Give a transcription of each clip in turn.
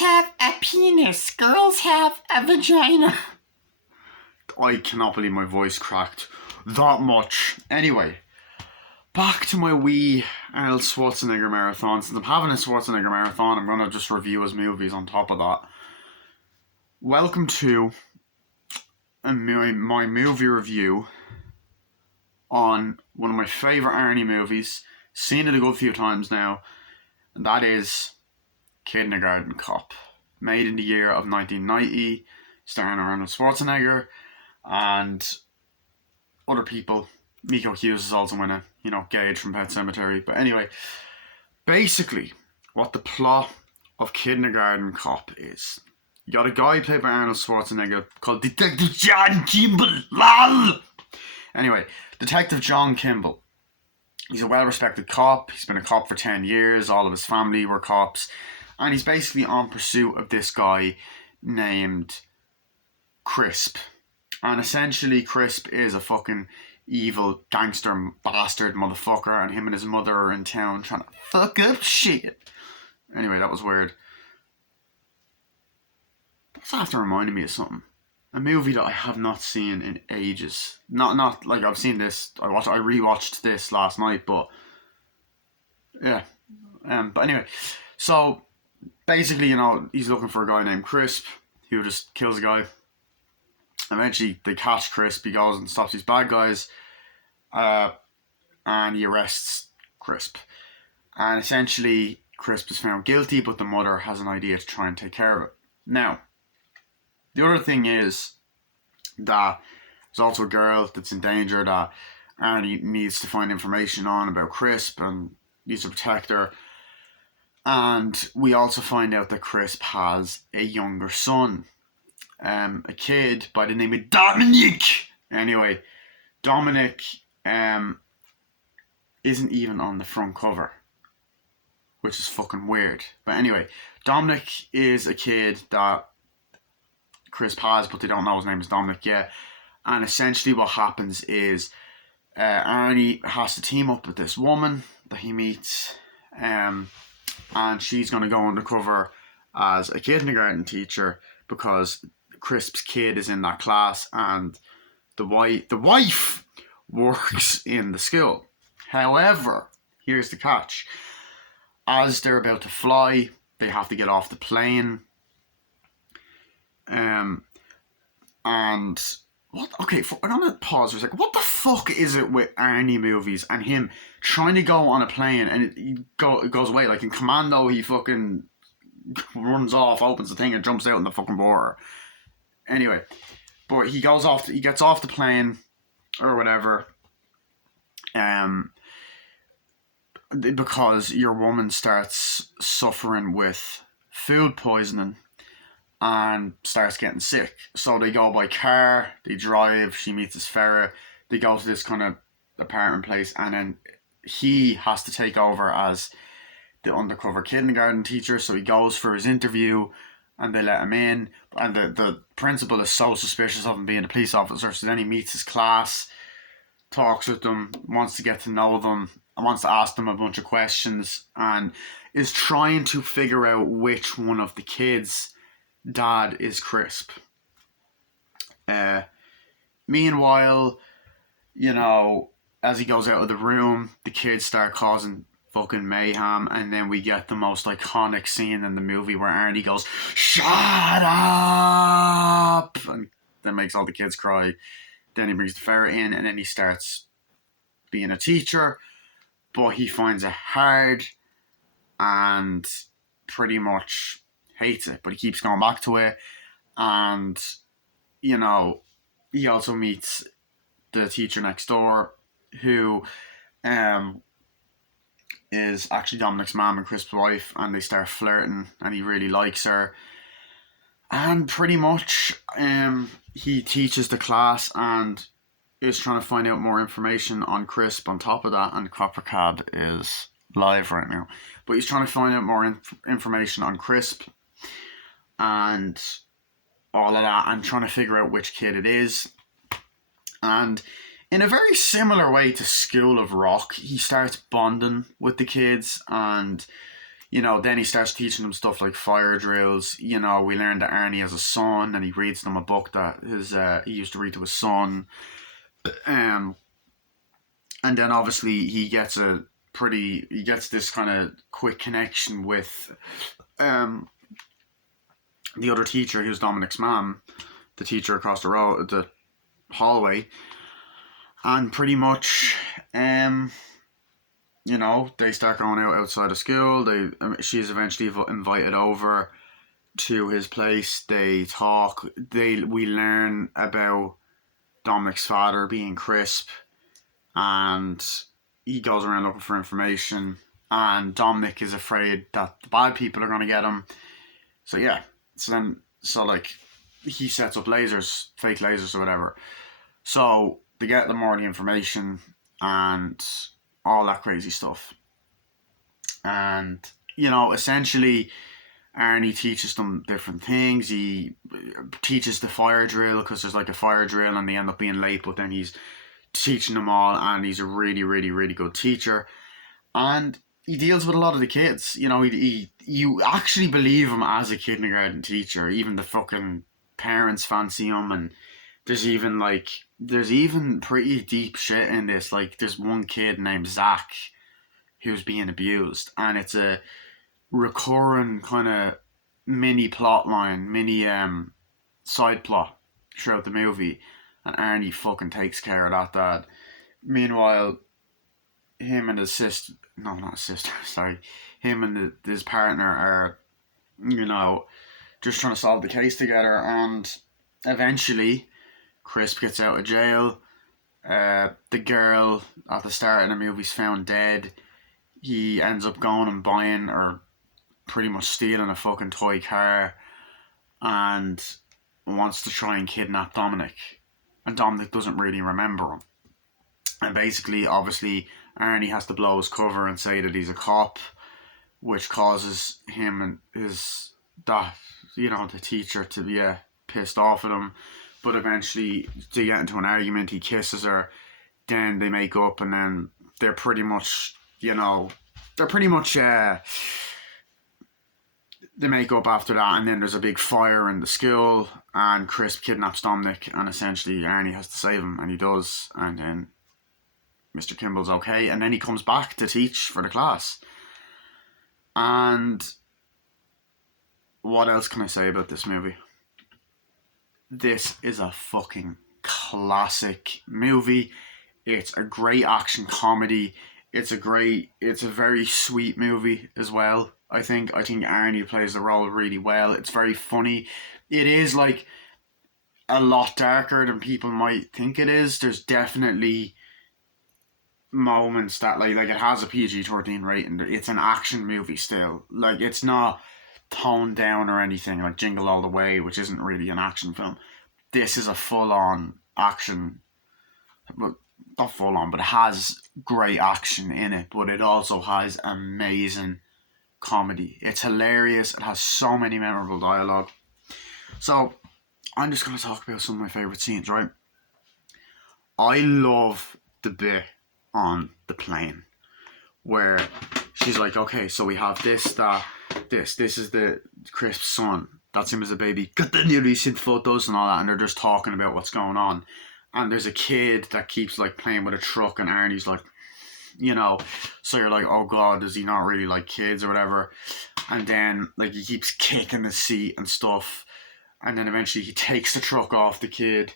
have a penis, girls have a vagina. I cannot believe my voice cracked that much. Anyway, back to my wee Arnold Schwarzenegger marathon. Since I'm having a Schwarzenegger marathon, I'm going to just review his movies on top of that. Welcome to my movie review on one of my favourite Arnie movies. Seen it a good few times now, and that is Kidnagarden Cop. Made in the year of 1990, starring Arnold Schwarzenegger and other people. Nico Hughes is also in it, Gage from Pet Sematary. But anyway, basically, what the plot of Kidnagarden Cop is. You got a guy played by Arnold Schwarzenegger called Detective John Kimball. LOL! Anyway, Detective John Kimball. He's a well-respected cop. He's been a cop for 10 years. All of his family were cops. And he's basically on pursuit of this guy named Crisp. And essentially, Crisp is a fucking evil gangster bastard motherfucker. And him and his mother are in town trying to fuck up shit. Anyway, that was weird. That's after reminding me of something. A movie that I have not seen in ages. Not like I've seen this. I rewatched this last night, but yeah. But anyway, so basically, he's looking for a guy named Crisp who just kills a guy. Eventually, they catch Crisp. He goes and stops these bad guys, and he arrests Crisp. And essentially, Crisp is found guilty, but the mother has an idea to try and take care of it. Now, the other thing is that there's also a girl that's in danger that Arnie needs to find information on about Crisp and needs to protect her. And we also find out that Crisp has a younger son, a kid by the name of Dominic. Anyway, Dominic isn't even on the front cover, which is fucking weird. But anyway, Dominic is a kid that Crisp has, but they don't know his name is Dominic yet. And essentially what happens is Arnie has to team up with this woman that he meets, and she's going to go undercover as a kindergarten teacher because Crisp's kid is in that class, and the wife works in the school. However, here's the catch. As they're about to fly, they have to get off the plane. And what? Okay, I'm gonna pause for a second. What the fuck is it with Arnie movies and him trying to go on a plane and it goes away? Like in Commando, he fucking runs off, opens the thing, and jumps out in the fucking border. Anyway, but he gets off the plane or whatever, because your woman starts suffering with food poisoning and starts getting sick. So they go by car, they drive, she meets this fella, they go to this kind of apartment place, and then he has to take over as the undercover kindergarten teacher. So he goes for his interview and they let him in, and the principal is so suspicious of him being a police officer, so then he meets his class, talks with them, wants to get to know them, and wants to ask them a bunch of questions, and is trying to figure out which one of the kids' dad is Crisp. Meanwhile, as he goes out of the room, the kids start causing fucking mayhem, and then we get the most iconic scene in the movie where Arnie goes, "Shut up!" and that makes all the kids cry. Then he brings the ferret in, and then he starts being a teacher, but he finds it hard and pretty much hates it, but he keeps going back to it. And he also meets the teacher next door, who is actually Dominic's mom and Crisp's wife, and they start flirting, and he really likes her. And pretty much he teaches the class and is trying to find out more information on Crisp on top of that, and Copper Cab is live right now. But he's trying to find out more information on Crisp and all of that, and trying to figure out which kid it is. And in a very similar way to School of Rock, he starts bonding with the kids, and Then he starts teaching them stuff like fire drills. We learn that Arnie has a son, and he reads them a book that he used to read to his son. Um, and then obviously he gets this kind of quick connection with the other teacher, who's Dominic's mom, the teacher across the road, the hallway, and pretty much, they start going out outside of school. She's eventually invited over to his place. They talk. We learn about Dominic's father being Crisp, and he goes around looking for information. And Dominic is afraid that the bad people are going to get him. So yeah, he sets up lasers, fake lasers or whatever. So they get them all the information and all that crazy stuff. And essentially, Arnie teaches them different things. He teaches the fire drill, because there's like a fire drill and they end up being late, but then he's teaching them all, and he's a really, really, really good teacher. And he deals with a lot of the kids. You actually believe him as a kindergarten teacher. Even the fucking parents fancy him, and there's even pretty deep shit in this. Like, there's one kid named Zach who's being abused, and it's a recurring kind of mini plot line, mini side plot throughout the movie, and Arnie fucking takes care of that dad. Meanwhile, him and his sister, no, not his sister, sorry, him and his partner are, just trying to solve the case together, and eventually, Crisp gets out of jail. The girl at the start of the movie's found dead. He ends up going and buying, or pretty much stealing, a fucking toy car, and wants to try and kidnap Dominic. And Dominic doesn't really remember him. And basically, obviously, Arnie has to blow his cover and say that he's a cop, which causes him and the teacher to be pissed off at him. But eventually, they get into an argument. He kisses her. Then they make up, and then they're pretty much, they make up after that. And then there's a big fire in the school, and Crisp kidnaps Dominic, and essentially Arnie has to save him, and he does. And then Mr. Kimball's okay, and then he comes back to teach for the class. And what else can I say about this movie? This is a fucking classic movie. It's a great action comedy. It's a very sweet movie as well. I think Arnie plays the role really well. It's very funny. It is like a lot darker than people might think it is. There's definitely moments that like it has a PG-13 rating. It's an action movie still. Like, it's not toned down or anything like Jingle All the Way, which isn't really an action film. This is a full-on action, well, not full-on, but it has great action in it, but it also has amazing comedy. It's hilarious. It has so many memorable dialogue. So I'm just going to talk about some of my favourite scenes, right? I love the bit on the plane where she's like, okay, so we have this is the Crisp's son, that's him as a baby, got the new recent photos and all that, and they're just talking about what's going on, and there's a kid that keeps like playing with a truck, and Arnie's like, so you're like, oh god, does he not really like kids or whatever? And then like he keeps kicking the seat and stuff, and then eventually he takes the truck off the kid,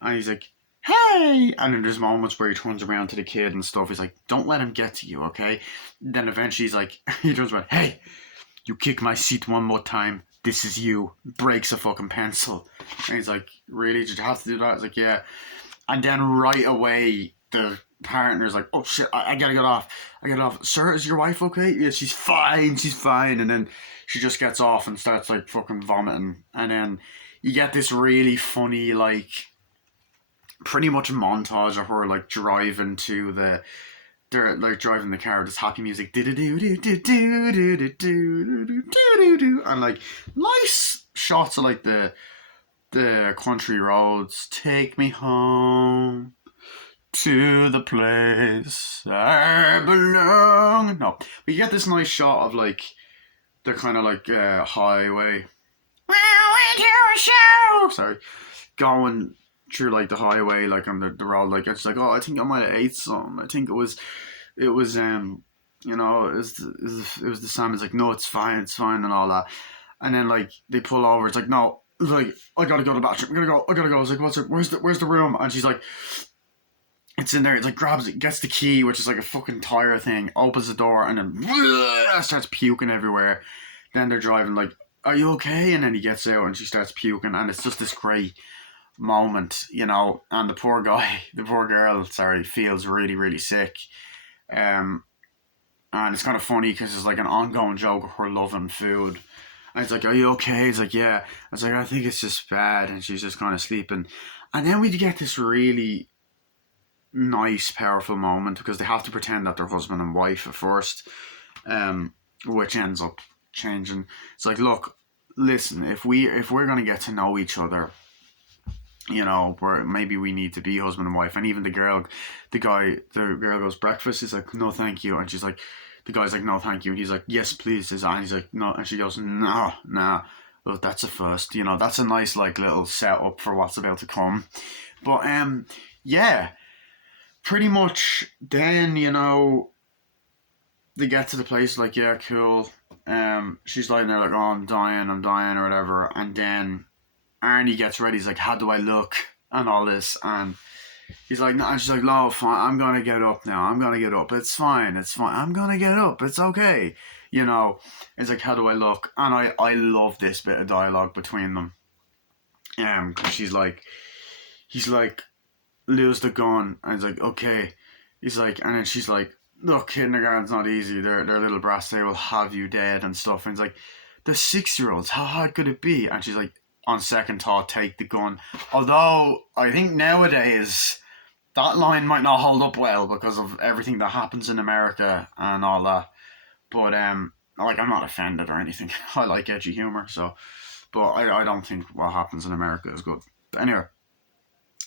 and he's like, hey! And then there's moments where he turns around to the kid and stuff. He's like, don't let him get to you, okay? Then eventually he's like, he turns around, hey, you kick my seat one more time, this is you. Breaks a fucking pencil. And he's like, really? Did you have to do that? It's like, yeah. And then right away, the partner's like, oh shit, I gotta get off. Sir, is your wife okay? Yeah, she's fine. And then she just gets off and starts like fucking vomiting. And then you get this really funny, like, pretty much a montage of her like driving to they're like driving the car with this happy music, and like nice shots of like the country roads. Take me home to the place I belong. No, but you get this nice shot of like they're kind of like highway. Sorry, going through like the highway, like on the road, like it's like, oh, I think I might have ate some. I think it was it was the Sam. It's like, no, it's fine, and all that. And then like they pull over. It's like, no, it's like, I gotta go to the bathroom. I gotta go. I was like, where's the room? And she's like, it's in there. It's like grabs it, gets the key, which is like a fucking tire thing, opens the door, and then starts puking everywhere. Then they're driving like, are you okay? And then he gets out and she starts puking, and it's just this great moment, and the poor guy, the poor girl, sorry, feels really, really sick. Um, and it's kind of funny because it's like an ongoing joke of her loving food. And it's like, are you okay? He's like, yeah. I was like, I think it's just bad. And she's just kind of sleeping. And then we get this really nice, powerful moment because they have to pretend that they're husband and wife at first, which ends up changing. It's like, look, listen, if we're gonna get to know each other, where maybe we need to be husband and wife. And even the girl goes, breakfast. He's like, no, thank you. And she's like, the guy's like, no, thank you. And he's like, yes, please. And he's like, no. And she goes, no, nah. Well, that's a first. That's a nice like little setup for what's about to come. But yeah, pretty much. Then they get to the place, like, yeah, cool. She's lying there like, oh, I'm dying, or whatever. And then Arnie gets ready. He's like, how do I look? And all this. And he's like, no. And she's like, no, fine. I'm going to get up now. I'm going to get up. It's fine. I'm going to get up. It's okay. It's like, how do I look? And I love this bit of dialogue between them. Cause he's like, lose the gun. And he's like, okay. He's like, and then she's like, look, kindergarten's not easy. They're little brats. They will have you dead and stuff. And he's like, the 6-year-olds, how hard could it be? And she's like, on second thought, take the gun. Although I think nowadays that line might not hold up well because of everything that happens in America and all that. But like, I'm not offended or anything. I like edgy humor, so. But I don't think what happens in America is good. But anyway,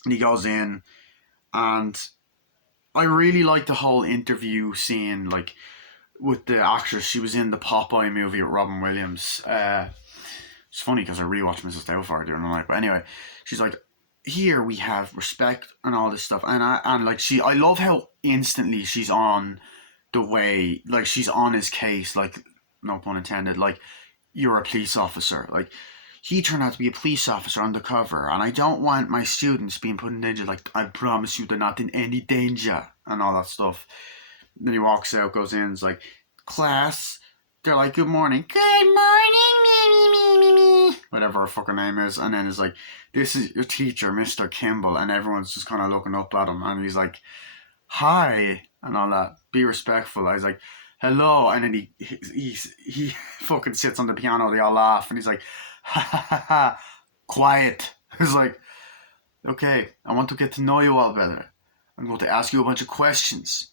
and he goes in, and I really like the whole interview scene, like with the actress. She was in the Popeye movie with Robin Williams. It's funny because I rewatched Mrs. Doubtfire during the night. But anyway, she's like, here we have respect and all this stuff. And I love how instantly she's on the way, like she's on his case, like, no pun intended, like, you're a police officer. Like, he turned out to be a police officer undercover, and I don't want my students being put in danger. Like, I promise you they're not in any danger, and all that stuff. Then he walks out, goes in, is like, class. They're like, good morning. Good morning, me. Whatever her fucking name is. And then it's like, this is your teacher, Mr. Kimball. And everyone's just kind of looking up at him. And he's like, hi. And all that. Be respectful. I was like, hello. And then he fucking sits on the piano. They all laugh. And he's like, ha ha ha ha. Quiet. He's like, okay, I want to get to know you all better. I'm going to ask you a bunch of questions.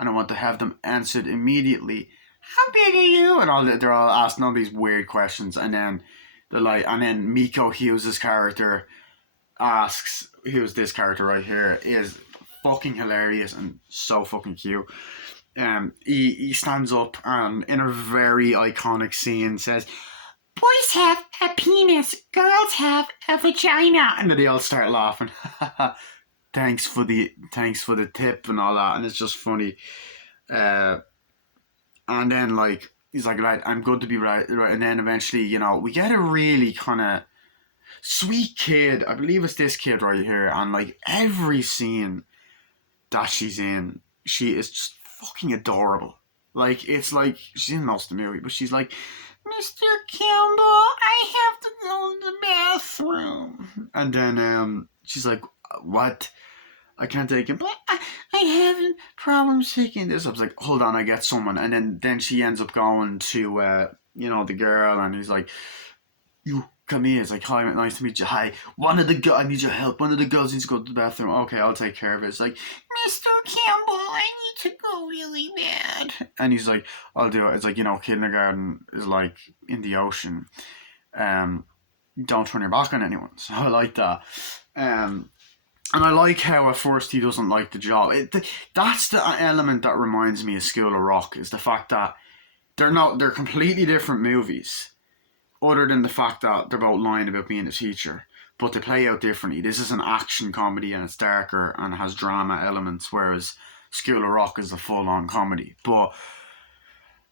And I want to have them answered immediately. How big are you? And all that, they're all asking all these weird questions, and then they're like, and then Miko Hughes' character asks, who's this character right here, is fucking hilarious and so fucking cute. He stands up and in a very iconic scene says, boys have a penis, girls have a vagina, and then they all start laughing. Thanks for the tip and all that, and it's just funny. And then, like, he's like, right, I'm going to be right. And then eventually, we get a really kind of sweet kid. I believe it's this kid right here. And, like, every scene that she's in, she is just fucking adorable. Like, it's like, she's in most of the movie, but she's like, Mr. Campbell, I have to go to the bathroom. And then she's like, what? I can't take it, but I having problems taking this. I was like, hold on, I get someone. And then she ends up going to, the girl, and he's like, you come here. It's like, hi, nice to meet you. Hi, I need your help. One of the girls needs to go to the bathroom. Okay, I'll take care of it. It's like, Mr. Campbell, I need to go really bad. And he's like, I'll do it. It's like, kindergarten is like in the ocean. Don't turn your back on anyone. So I like that. And I like how at first he doesn't like the job. That's the element that reminds me of School of Rock, is the fact that they're completely different movies, other than the fact that they're both lying about being a teacher, but they play out differently. This is an action comedy and it's darker and has drama elements, whereas School of Rock is a full on comedy. But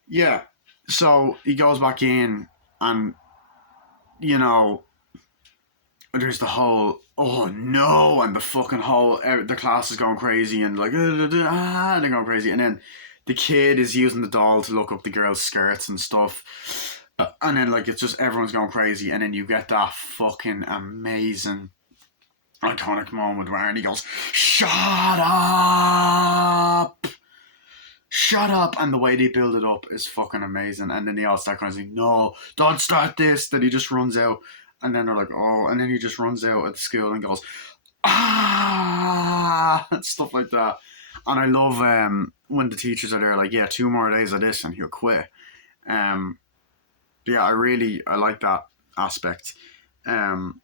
yeah, so he goes back in, and you know, there's the whole oh no, and the fucking whole the class is going crazy, and like they're going crazy, and then the kid is using the doll to look up the girl's skirts and stuff, and then like it's just everyone's going crazy, and then you get that fucking amazing iconic moment where Arnie goes, "Shut up! Shut up!" And the way they build it up is fucking amazing. And then they all start kind of saying, "No, don't start this." Then he just runs out, and then they're like, "Oh!" And then he just runs out at the school and goes, "Ah!" and stuff like that. And I love when the teachers are there, like, "Yeah, 2 more days of this, and he'll quit." Um, yeah, I like that aspect. Um,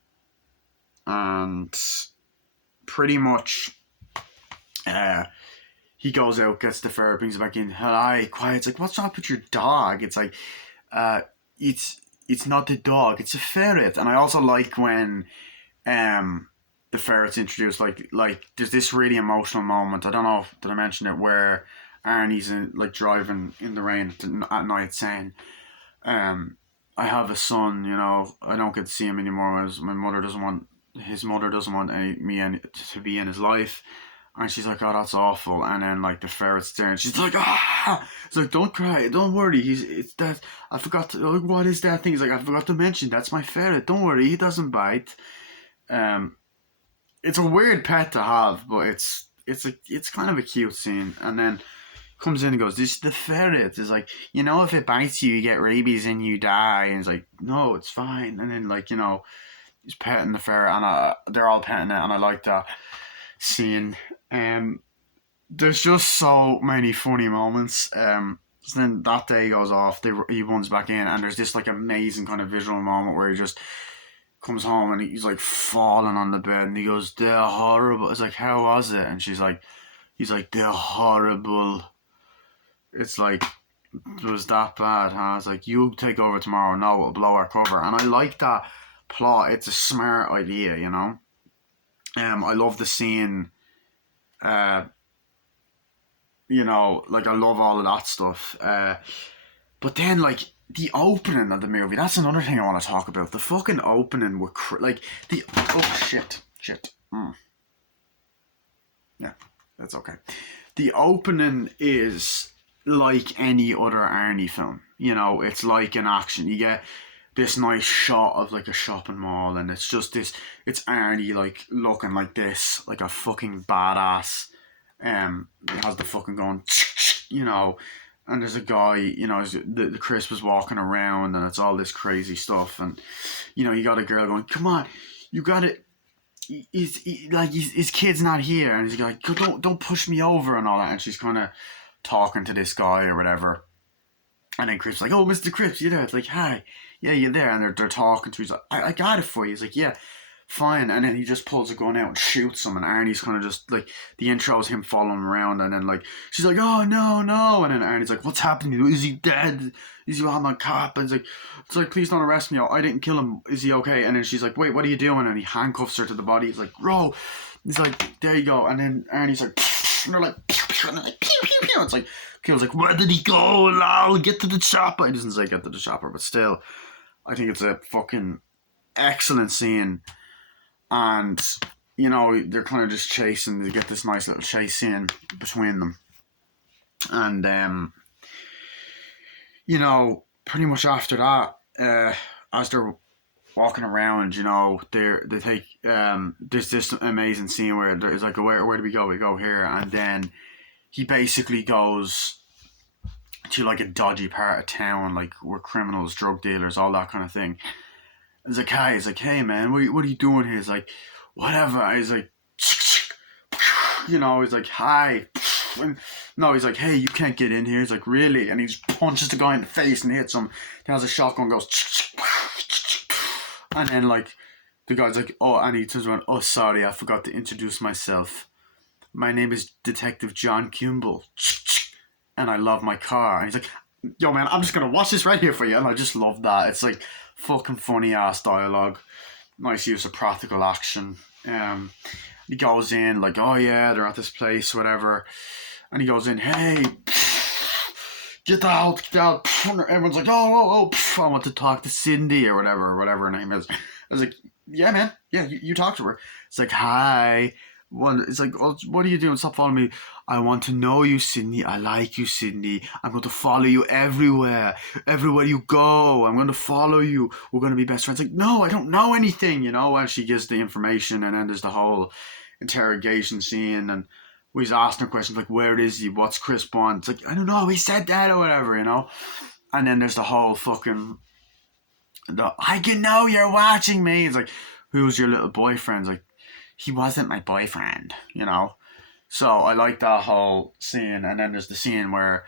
and pretty much, uh, he goes out, gets the ferret, brings it back in. Hi, quiet. It's like, what's up with your dog? It's like, uh, it's it's not the dog, it's a ferret. And I also like when um the ferret's introduced. Like there's this really emotional moment. I don't know if did I mention it, where Arnie's like driving in the rain at night, saying, um, "I have a son. You know, I don't get to see him anymore. My mother doesn't want his mother doesn't want to be in his life." And she's like, "Oh, that's awful." And then like the ferret's there, and she's like, "Ah!" It's like, "Don't cry, don't worry. It's that I forgot to. Like, what is that thing?" He's like, "I forgot to mention that's my ferret. Don't worry, he doesn't bite." Um, it's a weird pet to have, but it's kind of a cute scene. And then comes in and goes, "This is the ferret." It's like, if it bites you, you get rabies and you die. And it's like, "No, it's fine." And then like he's petting the ferret, and they're all petting it, and I like that scene. Um, there's just so many funny moments. So then that day goes off. He runs back in, and there's this like amazing kind of visual moment where he just comes home and he's like falling on the bed, and he goes, "They're horrible." It's like, "How was it?" And he's like, "They're horrible." It's like, it was that bad, huh? It's like, "You take over tomorrow." "No, it'll blow our cover." And I like that plot. It's a smart idea, you know. I love the scene. Uh, like I love all of that stuff. But then like the opening of the movie, that's another thing I want to talk about. The fucking opening with like the oh shit. Yeah, that's okay. The opening is like any other Arnie film. It's like an action. You get this nice shot of like a shopping mall, and it's just this. It's Arnie like looking like this, like a fucking badass. It has the fucking going, and there's a guy, the Chris was walking around, and it's all this crazy stuff, and you got a girl going, "Come on, you got it." His kid's not here, and he's like, "Don't push me over," and all that, and she's kind of talking to this guy or whatever, and then Chris is like, "Oh, Mr. Cripps, you there?" It's like, "Hi, yeah, you're there," and they're talking to. He's like, I got it for you." He's like, "Yeah, fine," and then he just pulls a gun out and shoots him, and Arnie's kind of just like, the intro is him following him around, and then like she's like, "Oh no, no," and then Arnie's like, "What's happening? Is he dead? Is he on my cop?" And it's like, "Please don't arrest me. I didn't kill him. Is he okay?" And then she's like, "Wait, what are you doing?" And he handcuffs her to the body. He's like, "Bro," he's like, "There you go." And then Arnie's like, and they're like, and they're like, pew pew pew. It's like, Kill's like, "Where did he go? Lol, get to the chopper." He doesn't say get to the chopper, but still, I think it's a fucking excellent scene. And they're kind of just chasing. They get this nice little chase scene between them, and pretty much after that, as they're walking around, they take there's this amazing scene where there's like, where do we go? We go here, and then he basically goes to like a dodgy part of town, like where criminals, drug dealers, all that kind of thing. It's like, "Hi," he's like, "Hey man, what are you doing here?" He's like, "Whatever." He's like, he's like, "Hi." And no, he's like, "Hey, you can't get in here." He's like, "Really?" And he just punches the guy in the face and hits him. He has a shotgun, goes, and then like the guy's like, oh, and he turns around, oh, sorry, I forgot to introduce myself. My name is Detective John Kimball, and I love my car. And he's like, yo, man, I'm just gonna watch this right here for you. And I just love that. It's like fucking funny ass dialogue, nice use of practical action. He goes in like, oh yeah, they're at this place, whatever, and he goes in, hey, get out, get out. Everyone's like, I want to talk to Cindy or whatever her name is. I was like, yeah, man, yeah, you talk to her. It's like, hi. It's like, oh, what are you doing? Stop following me. I want to know you, Sydney. I like you, Sydney. I'm going to follow you everywhere. Everywhere you go, I'm going to follow you. We're going to be best friends. Like, no, I don't know anything, And she gives the information, and then there's the whole interrogation scene, and he's asking her questions like, where is he? What's Chris Bond? It's like, I don't know. He said that or whatever, And then there's the whole fucking, I can know you're watching me. It's like, who's your little boyfriend? It's like, he wasn't my boyfriend, So I like that whole scene. And then there's the scene where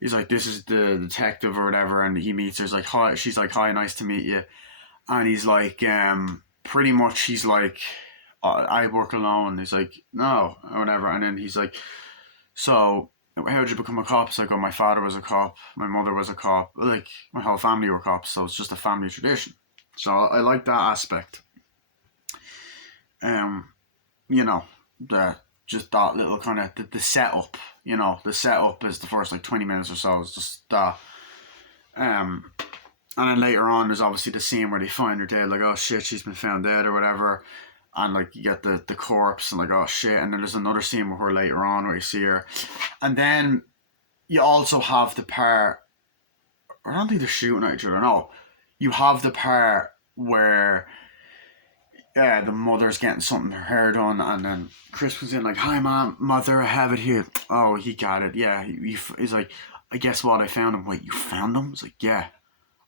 he's like, this is the detective or whatever, and he meets her. He's like, hi. She's like, hi, nice to meet you. And he's like, pretty much, he's like, I work alone. He's like, no, or whatever. And then he's like, so how did you become a cop? It's like, oh, my father was a cop, my mother was a cop, like my whole family were cops, so it's just a family tradition. So I like that aspect. The just that little kind of the setup. The setup is the first like 20 minutes or so. It's just that. And then later on, there's obviously the scene where they find her dead, like, oh shit, she's been found dead or whatever. And like you get the corpse and like, oh shit. And then there's another scene with her later on where you see her. And then you also have the part, I don't think they're shooting at each other, no. You have the part where the mother's getting something her hair done, and then Chris was in like, hi mother, I have it here. Oh, he got it. Yeah, he's like, I guess what, I found him. Wait, you found him? It's like, yeah,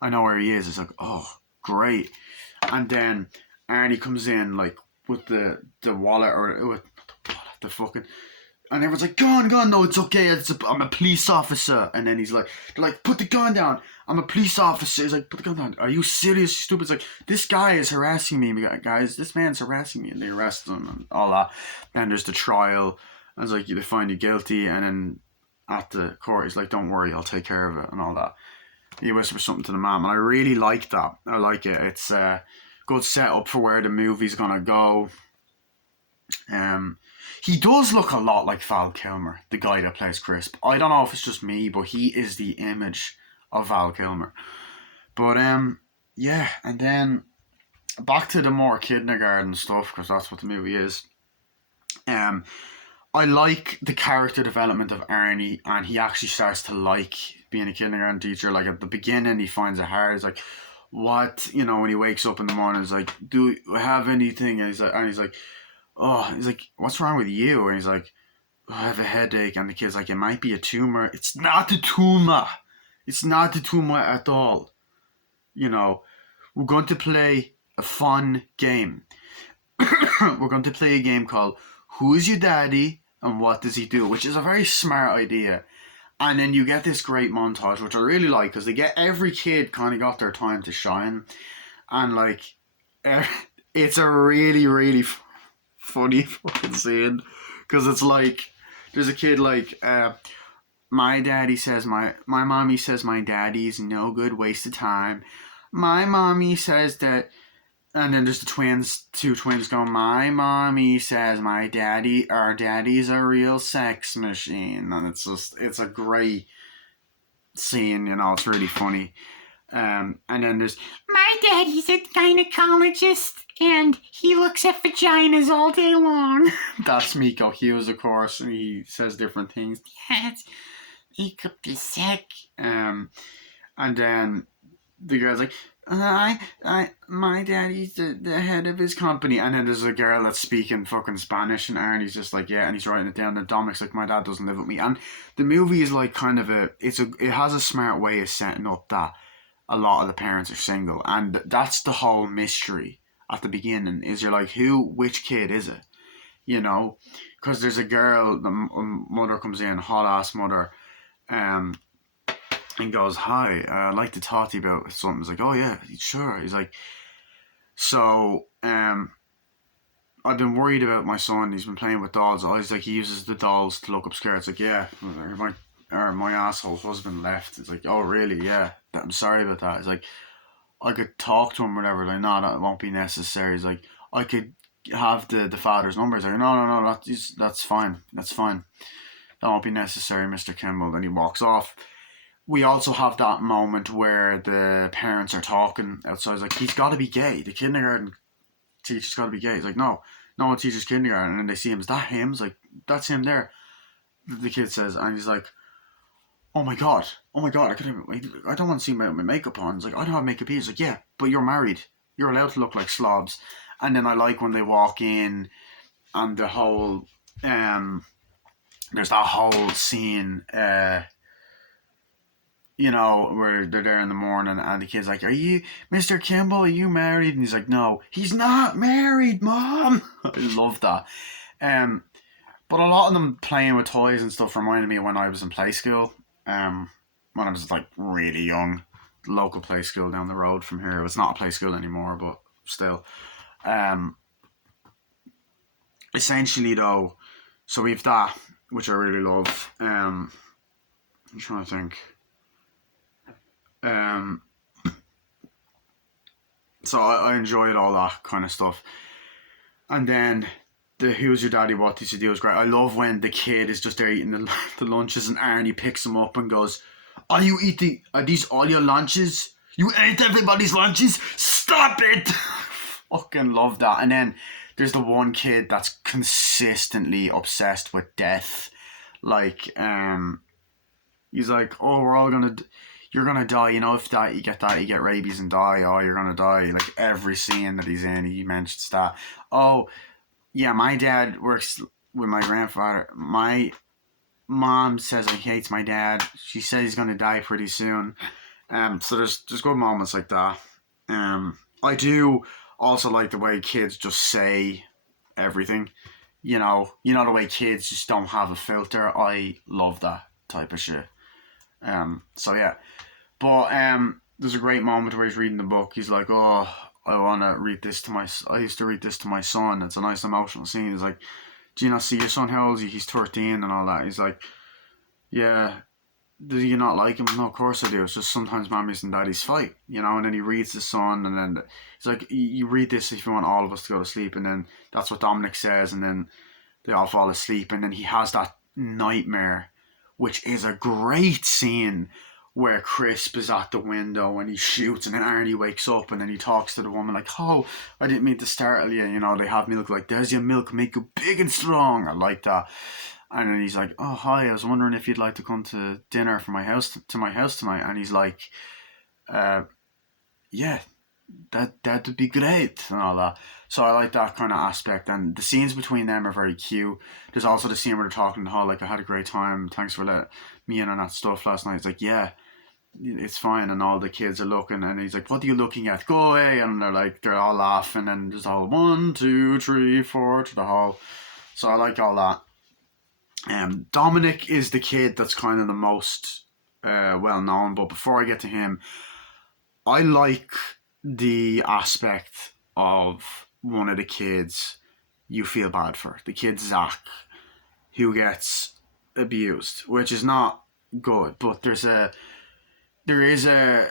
I know where he is. It's like, oh, great. And then Arnie comes in like with the wallet, or with the fucking, and everyone's like, go on, no, it's okay, I'm a police officer. And then they're like, put the gun down, I'm a police officer. He's like, put the gun down, are you serious, you stupid? It's like, this guy is harassing me, guys, this man's harassing me. And they arrest him and all that. And there's the trial, and it's like, they find you guilty, and then at the court, he's like, don't worry, I'll take care of it, and all that. He whispers something to the mom, and I really like that. I like it. It's a good setup for where the movie's gonna go. He does look a lot like Val Kilmer, the guy that plays Chris. I don't know if it's just me, but he is the image of Val Kilmer. But yeah, and then back to the more Kidnagarden stuff, because that's what the movie is. I like the character development of Arnie, and he actually starts to like being a kindergarten teacher. Like at the beginning, he finds it hard. He's like, what? When he wakes up in the morning, he's like, do you have anything? And he's like, oh, he's like, what's wrong with you? And he's like, oh, I have a headache. And the kid's like, it might be a tumor. It's not a tumor. It's not a tumor at all. We're going to play a fun game. We're going to play a game called Who is Your Daddy and What Does He Do? Which is a very smart idea. And then you get this great montage, which I really like, because they get every kid kind of got their time to shine. And like, it's a really, really funny fucking scene, because it's like, there's a kid like, my daddy says my mommy says my daddy's no good, waste of time. My mommy says that, and then there's two twins going, my mommy says our daddy's a real sex machine. And it's a great scene, it's really funny. And then there's, my daddy's a gynecologist and he looks at vaginas all day long. That's Miko Hughes, of course, and he says different things. Yes, he could be sick. And then the girl's like, my daddy's the head of his company. And then there's a girl that's speaking fucking Spanish, and Arnie's just like, yeah, and he's writing it down. And Dominic's like, my dad doesn't live with me. And the movie is like kind of it has a smart way of setting up that a lot of the parents are single, and that's the whole mystery at the beginning. Is you're like, which kid is it? Because there's a girl, the mother comes in, hot ass mother, and goes, hi, I'd like to talk to you about something. He's like, oh yeah, sure. He's like, So I've been worried about my son. He's been playing with dolls. He's like, he uses the dolls to look up scared. It's like, yeah, my asshole husband left. It's like, oh really? Yeah, I'm sorry about that. It's like, I could talk to him or whatever. Like, no, that won't be necessary. It's like, I could have the father's number. It's like, no, that's fine. That's fine. That won't be necessary, Mr. Kimball. Then he walks off. We also have that moment where the parents are talking outside. It's like, he's got to be gay. The kindergarten teacher's got to be gay. He's like, no one teaches kindergarten. And they see him. Is that him? It's like, that's him there. The kid says, and he's like, oh my god, I don't want to see my makeup on. It's like, I don't have makeup either. He's like, yeah, but you're married. You're allowed to look like slobs. And then I like when they walk in and the whole, there's that whole scene, where they're there in the morning and the kid's like, are you, Mr. Kimball, are you married? And he's like, no, he's not married, Mom. I love that. But a lot of them playing with toys and stuff reminded me of when I was in play school. When I was like really young, the local play school down the road from here. It's not a play school anymore, but still. Essentially though, so we've that, which I really love. I'm trying to think. So I enjoyed all that kind of stuff. And then the Who's Your Daddy, What Did You Do is great. I love when the kid is just there eating the lunches and Arnie picks him up and goes, are you eating, are these all your lunches? You ate everybody's lunches? Stop it! Fucking love that. And then there's the one kid that's consistently obsessed with death. Like, he's like, oh, you're gonna die, if that you get rabies and die, oh, you're gonna die. Like every scene that he's in, he mentions that. Oh, yeah, my dad works with my grandfather. My mom says he hates my dad. She says he's gonna die pretty soon. So there's good moments like that. I do also like the way kids just say everything. The way kids just don't have a filter. I love that type of shit. So yeah. But there's a great moment where he's reading the book. He's like, oh, I used to read this to my son. It's a nice emotional scene. He's like, do you not see your son? How old is he? He's 13 and all that. He's like, yeah, do you not like him? No, of course I do. It's just sometimes mommies and daddies fight, and then he reads the son and then he's like, you read this if you want all of us to go to sleep. And then that's what Dominic says. And then they all fall asleep. And then he has that nightmare, which is a great scene where Crisp is at the window and he shoots and then Arnie wakes up and then he talks to the woman like, oh, I didn't mean to startle you, they have milk, like, there's your milk, make you big and strong. I like that. And then he's like, oh, hi, I was wondering if you'd like to come to dinner for my house tonight. And he's like, yeah, that would be great and all that. So I like that kind of aspect, and the scenes between them are very cute. There's also the scene where they're talking to like, I had a great time, thanks for letting me in on that stuff last night. It's like, yeah, it's fine. And all the kids are looking and he's like, what are you looking at, go away. And they're all laughing and there's all 1, 2, 3, 4 to the whole. So I like all that. Dominic is the kid that's kind of the most well known, but before I get to him, I like the aspect of one of the kids you feel bad for. The kid Zach, who gets abused, which is not good. But there is a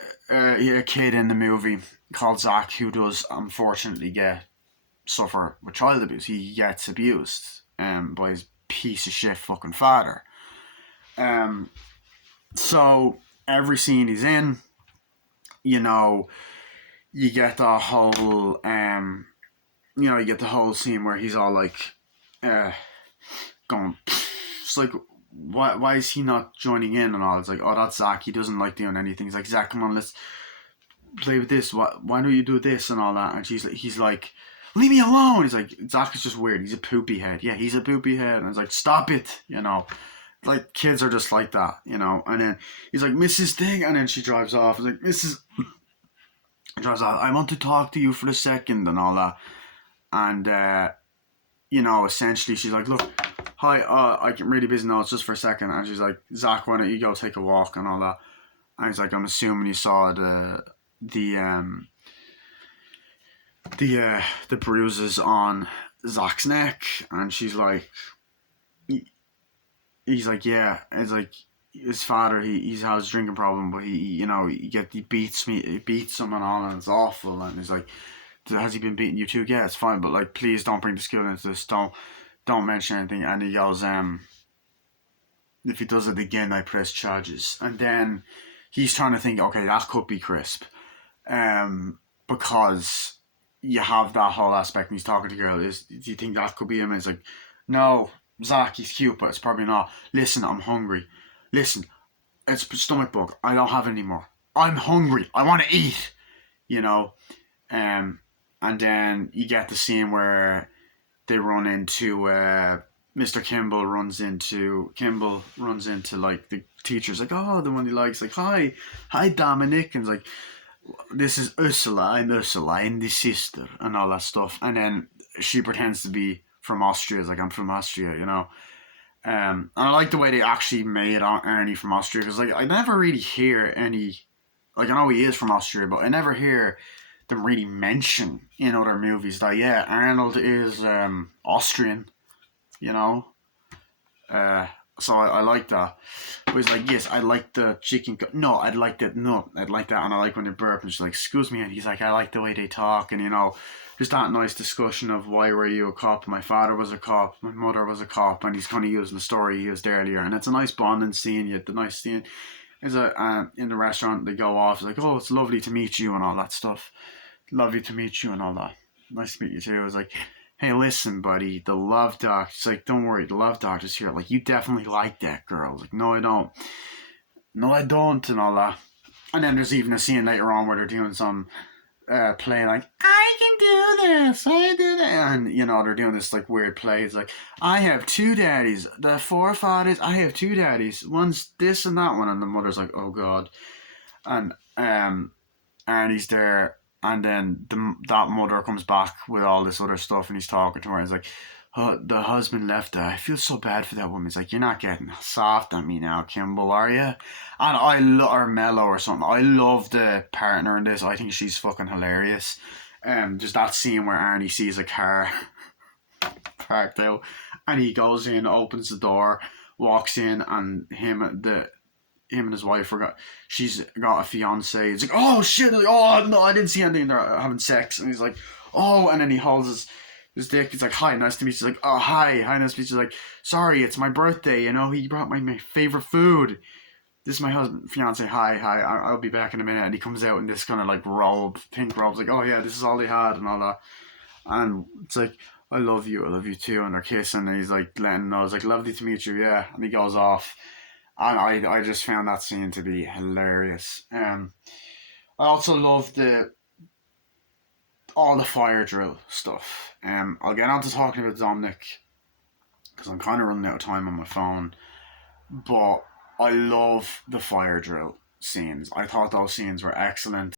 kid in the movie called Zach who does unfortunately suffer with child abuse. He gets abused by his piece of shit fucking father. So every scene he's in, you get the whole scene where he's all like going, it's like, why is he not joining in and all? It's like, oh, that's Zach, he doesn't like doing anything. He's like, Zach, come on, let's play with this, why don't you do this and all that? And he's like, leave me alone. He's like, Zach is just weird, he's a poopy head. Yeah, he's a poopy head. And it's like, stop it, like kids are just like that, and then he's like, Mrs. Thing, and then she drives off. He's like, Mrs. drives off, I want to talk to you for a second and all that. And essentially she's like, look, hi, I'm really busy now, it's just for a second. And she's like, Zach, why don't you go take a walk and all that? And he's like, I'm assuming you saw the the bruises on Zach's neck, and she's like, he's like, yeah, it's like his father. He has a drinking problem, but he beats me, he beats someone on, and it's awful. And he's like, has he been beating you too? Yeah, it's fine, but like, please don't bring the school into this. Don't mention anything. And he goes, if he does it again, I press charges. And then he's trying to think, okay, that could be Crisp, because you have that whole aspect. And he's talking to the girl. Do you think that could be him? And it's like, no, Zach, he's cute, but it's probably not. Listen, I'm hungry. Listen, it's stomach bug. I don't have any more. I'm hungry. I want to eat. You know, um, and then you get the scene where they run into Mr. Kimball runs into like the teacher's like, oh, the one he likes, like, hi Dominic, and it's like, this is Ursula, I'm Ursula, I'm the sister, and all that stuff. And then she pretends to be from Austria, it's like, I'm from Austria, you know. And I like the way they actually made Ernie from Austria, because like I never really hear any, like, I know he is from Austria, but I never hear them really mention in other movies that, yeah, Arnold is Austrian, you know. Uh, so I like that. But he's like, yes, I like the chicken. No, I'd like that. No, I'd like that. And I like when they burp. And she's like, excuse me. And he's like, I like the way they talk. And, just that nice discussion of why were you a cop? My father was a cop. My mother was a cop. And he's kind of using the story he used earlier. And it's a nice bonding scene. Yet the nice scene is in the restaurant. They go off. It's like, oh, it's lovely to meet you and all that stuff. Lovely to meet you and all that. Nice to meet you too. I was like, hey, listen, buddy, the love doctor's like, don't worry, the love doctor's here. Like, you definitely like that girl. I was like, no, I don't. No, I don't, and all that. And then there's even a scene later on where they're doing some play, like, I can do this, I do that. And, they're doing this, like, weird play. It's like, I have two daddies. The forefathers, I have two daddies. One's this and that one. And the mother's like, oh, God. And Arnie's there, and then that mother comes back with all this other stuff, and he's talking to her. He's like, oh, the husband left her. I feel so bad for that woman. He's like, you're not getting soft on me now, Kimball, are you? And or Mello or something. I love the partner in this. I think she's fucking hilarious. Just that scene where Arnie sees a car parked out, and he goes in, opens the door, walks in, and him and his wife forgot she's got a fiance. He's like, oh shit, like, oh no, I didn't see anything. They're having sex, and he's like, oh, and then he holds his dick. He's like, hi, nice to meet you. He's like, oh, hi, nice to meet you. He's like, sorry, it's my birthday. He brought my favorite food. This is my husband, fiance. Hi, I'll be back in a minute. And he comes out in this kind of like robe, pink robe. Like, oh yeah, this is all they had and all that. And it's like, I love you too. And they're kissing, and he's like letting him know. It's like, lovely to meet you, yeah. And he goes off. And I just found that scene to be hilarious. I also love all the fire drill stuff. I'll get on to talking about Dominic because I'm kind of running out of time on my phone. But I love the fire drill scenes. I thought those scenes were excellent.